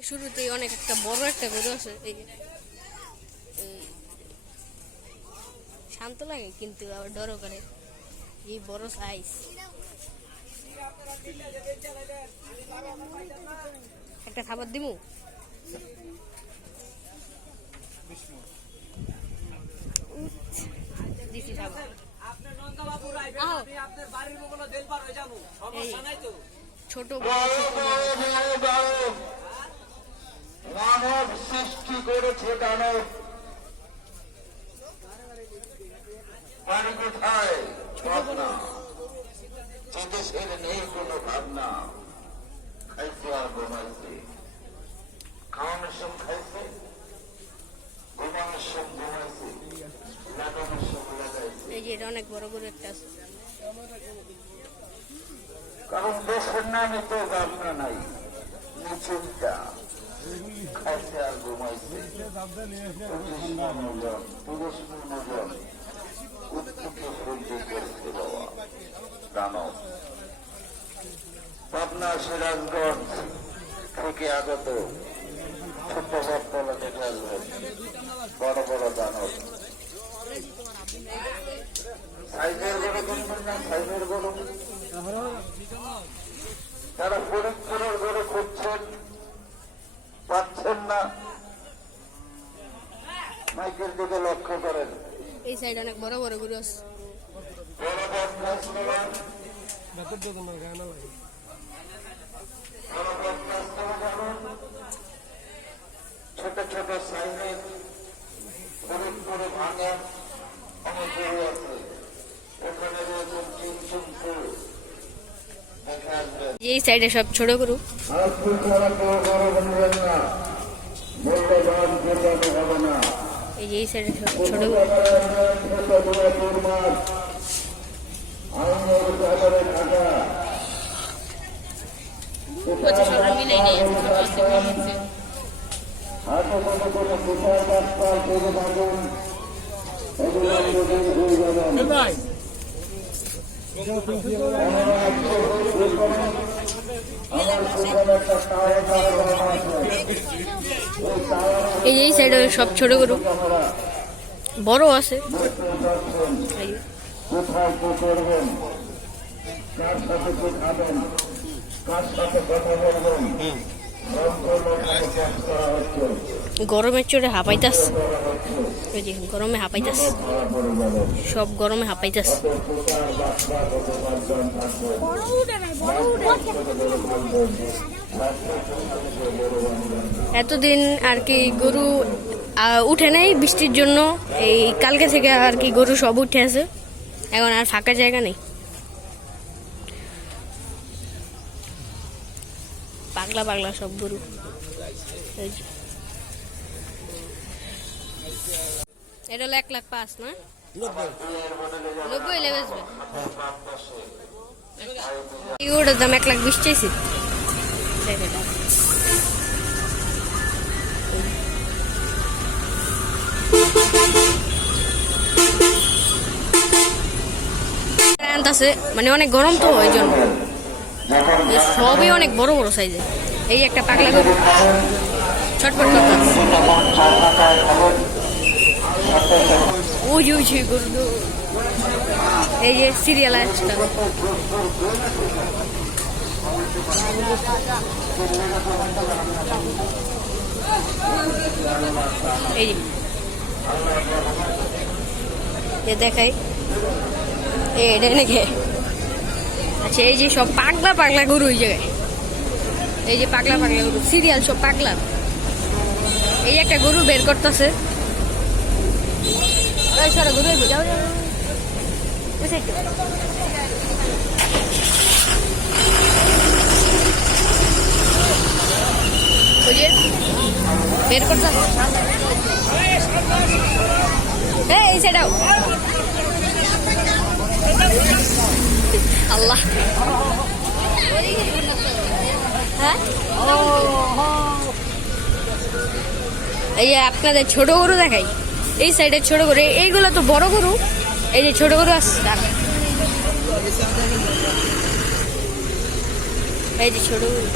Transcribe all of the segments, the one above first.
শুরুতেই অনেক একটা বড় একটা গরু আছে, এই শান্ত লাগে কিন্তু আবার ডরও করে, এই বড় সাইজ। একটা খাবার দিমু, দিছি খাবার। ছোট মানব সৃষ্টি করেছে দানব, বাড়ি কোথায় ভাবনা, এদেশের নেই কোনো ভাবনা। খাইছে আর ঘুমাইছে, খাওয়ানোর সব খাইছে, ঘুমানোর সব ঘুমাইছে, লাগানোর সব লাগাইছে। এই যে এটা অনেক বড় গরু একটা আছে, কারণ দেশের নামে তো ভাবনা নাই, নিচুটা খাইছে আর ঘুমাইছে। পুরুষ মনোজন উৎপত্তি সহ্য করছে বাবা দানব। পাবনা সিরাজগঞ্জ থেকে আগত ছোট বটতলা থেকে আসবেন বড় বড় দানব। সাইজের গরু কিনবেন না, সাইজের গরু তারা ফরিদপুরের গরু খুঁজছেন, পাচ্ছেন না। মাইকের দিকে লক্ষ্য করেন, এই সাইড অনেক বড় বড় গরু আছে। ছোট ছোট সাইজের ফরিদপুরে ভাঙা অনেক গরু আছে, ওখানে রয়েছেন চিনচুন গরু। এই সাইডে সব ছোট গরু। এই যে এই সাইডে সব ছোট গরু। আচ্ছা সব মিলাই নেই, এই যে এই সাইডে সব ছোট গরু, বড় আছে। কোথায় কি করবেন, কার সাথে কি খাবেন, কার সাথে কথা বলবেন, গরমের চোটে হাঁপাইতাস, ওই যে গরমে হাঁপাইতাস, সব গরমে হাঁপাইতাস। এতদিন আর কি গরু উঠে নাই বৃষ্টির জন্য, এই কালকে থেকে আর কি গরু সব উঠে আছে, এখন আর ফাঁকা জায়গা নেই। পাগলা পাগলা সব গরু। এটা হলো 1,05,000 না, 90 বেচবে। এই গরুটার দাম 1,20,000 চাইছি। আছে মানে অনেক গরম তো, ওই জন্য সবই অনেক বড় বড় সাইজের। এই একটা পাগলা গরু ছটফট করতে, ওই যে গরু, এই যে সিরিয়াল একটা, এই যে দেখাই এটা নাকি। আচ্ছা এই যে সব পাগলা পাগলা গরু ওই জায়গায়, এই যে পাগলা পাগলা গরু সিরিয়াল সব পাগলা। এই একটা গরু বের করতেছে, গরু যাও বের করতেছে, এই সেটাও আল্লাহ। হ্যাঁ এই যে আপনাদের ছোট গরু দেখাই, এই সাইডে ছোট গরু, এইগুলো তো বড় গরু। এই যে ছোট গরু আসছে, এই যে ছোট গরু।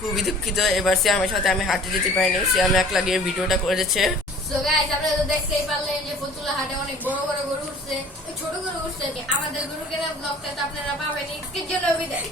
খুবই দুঃখিত, এবার সিয়ামের সাথে আমি হাঁটতে যেতে পারিনি। সিয়াম একলা গিয়ে ভিডিওটা করেছে। সো গাইস, আপনারা তো দেখতেই পারলেন যে ফতুল্লা হাটে অনেক বড় বড় গরু উঠছে, ছোট গরু উঠছে। আমাদের গরু কেনা ব্লগটা তো আপনারা পাবেন। আজকের জন্য বিদায়।